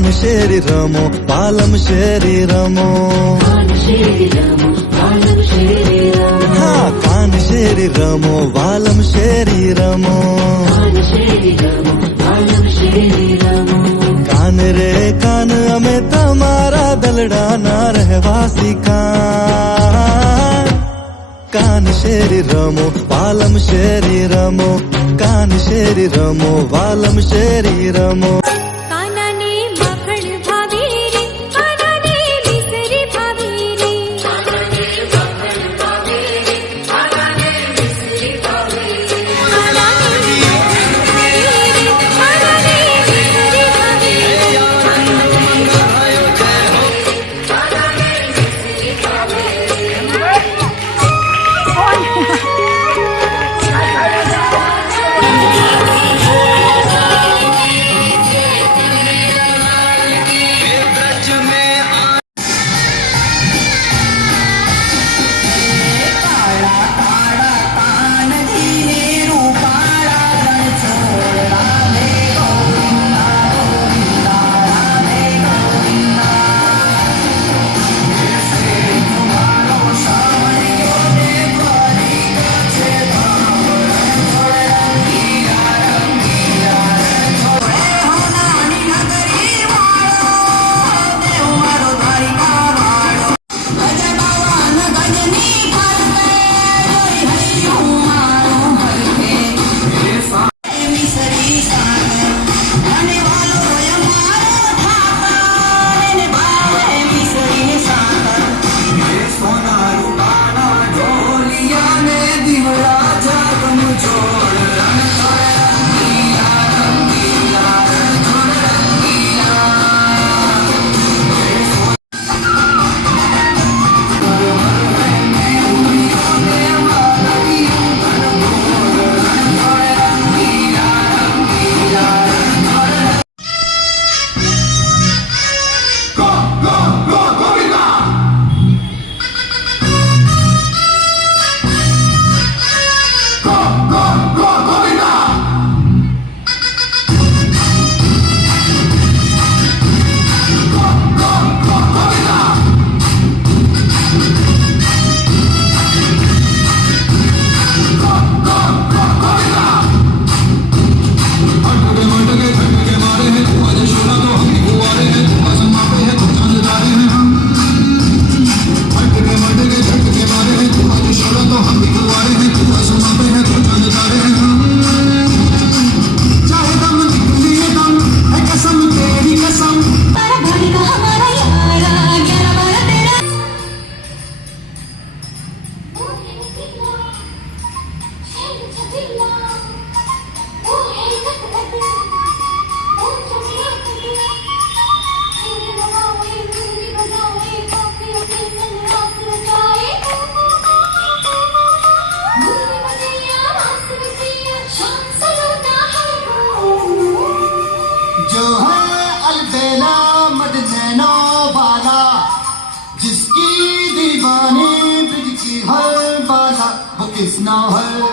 कान शेरी रमो बालम शेरी रमो हाँ कान शेरी रमो बालम शेरी रमो कान रे कान अमे तमारा दलडाना रहवासी कान शेरी रमो बालम शेरी रमो कान शेरी रमो बालम शेरी रमो जो है अलबेला मदनैनो वाला जिसकी दीवानी ब्रिज की हर बाला वो किसना है